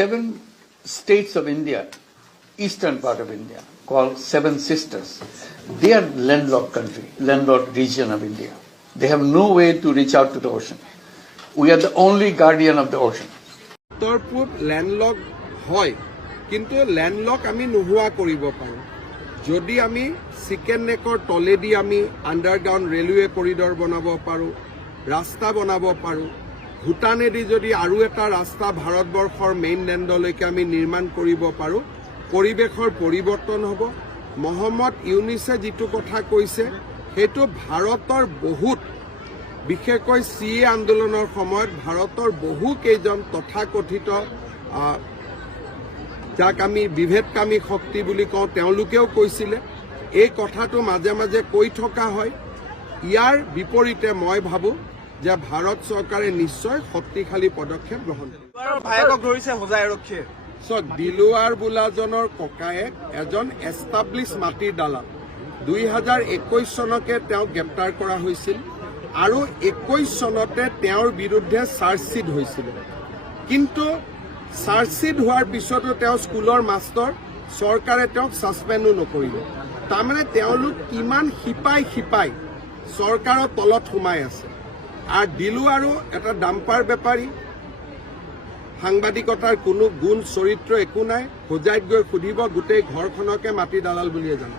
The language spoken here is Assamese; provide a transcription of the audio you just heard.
7 states of India, eastern part of India, called Seven Sisters. They are landlocked country, landlocked region of India. They have no way to reach out to the ocean. We are the only guardian of the ocean. উত্তৰ-পূব ল্যান্ডলক হয়, কিন্তু ল্যান্ডলক আমি নোহোৱা কৰিব পাৰোঁ যদি আমি চিকেন নেকৰ তলেদি আমি আণ্ডাৰগ্ৰাউণ্ড ৰেলৱে কৰিডৰ বনাব পাৰোঁ, ৰাস্তা বনাব পাৰোঁ। ভূটানেদি যদি আৰু এটা ৰাস্তা ভাৰতবৰ্ষৰ মেইন লেণ্ডলৈকে আমি নিৰ্মাণ কৰিব পাৰোঁ, পৰিৱেশৰ পৰিৱৰ্তন হ'ব। মহম্মদ ইউনিছে যিটো কথা কৈছে সেইটো ভাৰতৰ বহুত, বিশেষকৈ CA আন্দোলনৰ সময়ত ভাৰতৰ বহু কেইজন তথাকথিত যাক আমি বিভেদকামী শক্তি বুলি কওঁ তেওঁলোকেও কৈছিলে। এই কথাটো মাজে মাজে কৈ থকা হয়। ইয়াৰ বিপৰীতে মই ভাবোঁ যে ভাৰত চৰকাৰে নিশ্চয় শক্তিশালী পদক্ষেপ গ্ৰহণ কৰিব। দিলৱাৰ বোলাজনৰ ককায়েক এজন এষ্টাব্লিছ মাটিৰ দালাল। 2021 চনকে তেওঁক গ্ৰেপ্তাৰ কৰা হৈছিল আৰু 21 চনতে তেওঁৰ বিৰুদ্ধে চাৰ্জশ্বিট হৈছিল। কিন্তু চাৰ্জশ্বিট হোৱাৰ পিছতো তেওঁ স্কুলৰ মাষ্টৰ, চৰকাৰে তেওঁক ছাছপেণ্ডো নকৰিলে। তাৰমানে তেওঁলোক কিমান শিপাই চৰকাৰৰ তলত সোমাই আছে। আৰু দিলৱাৰো এটা ডাম্পাৰ বেপাৰী, সাংবাদিকতাৰ কোনো গুণ চৰিত্ৰ একো নাই। হোজাইত গৈ সুধিব, গোটেই ঘৰখনকে মাটি দালাল বুলিয়ে জানে।